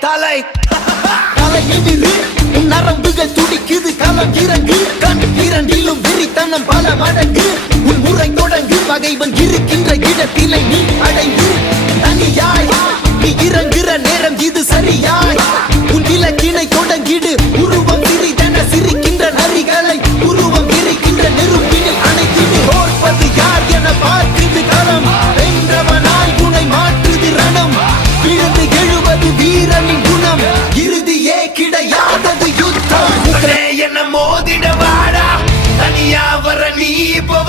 தலை தலை நிமிரு நரம்புகள் துடிக்குது களம் இறங்கு கண் இரண்டிலும் வெறித்தனம் பல மடங்கு உன் முறை தொடங்கு பகைவன் இருக்கின்ற இடத்திலை நீ அடைந்து தனியாய் நீ இறங்குற நேரம் இது சரியாய் உன் இலக்கினை தொடங்கிடு உருவம் சிறிதென சிரிக்கின்ற நரிகளை உருவம் இருக்கின்ற நெருப்பினில் அணைத்திடு ஓர்ப்பது யார் என பார்க்குது களம் வென்றவனாய் உனை மாற்றுது ரணம் விழுந்து எழுவது வீரனின் குணம் இறுதியே கிடையாதது யுத்தம் என்ன மோதிட வாடா தனியா வர நீ இப்ப